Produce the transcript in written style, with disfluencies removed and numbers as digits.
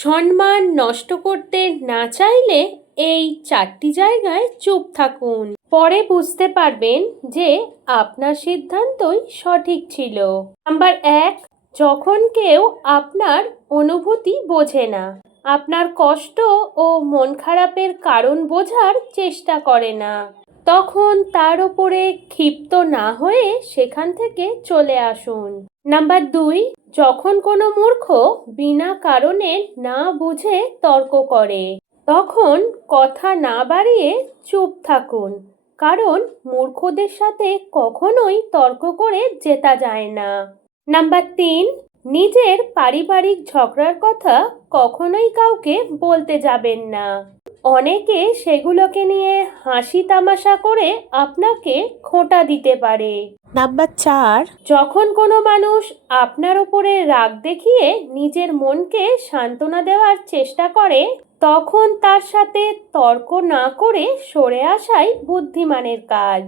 সম্মান নষ্ট করতে না চাইলে এই 4টি জায়গায় চুপ থাকুন। পরে বুঝতে পারবেন যে আপনার সিদ্ধান্তই সঠিক ছিল। নাম্বার 1, যখন কেউ আপনার অনুভূতি বোঝে না, আপনার কষ্ট ও মন খারাপের কারণ বোঝার চেষ্টা করে না, তখন তার ওপরে ক্ষিপ্ত না হয়ে সেখান থেকে চলে আসুন। নাম্বার 2, যখন কোনো মূর্খ বিনা কারণে না বুঝে তর্ক করে, তখন কথা না বাড়িয়ে চুপ থাকুন, কারণ মূর্খদের সাথে কখনোই তর্ক করে জেতা যায় না। নাম্বার 3, নিজের পারিবারিক ঝগড়ার কথা কখনোই কাউকে বলতে যাবেন না। অনেকে সেগুলোকে নিয়ে হাসি তামাশা করে আপনাকে খোঁটা দিতে পারে। নাম্বার 4, যখন কোনো মানুষ আপনার উপরে রাগ দেখিয়ে নিজের মনকে সান্ত্বনা দেওয়ার চেষ্টা করে, তখন তার সাথে তর্ক না করে সরে আসাই বুদ্ধিমানের কাজ।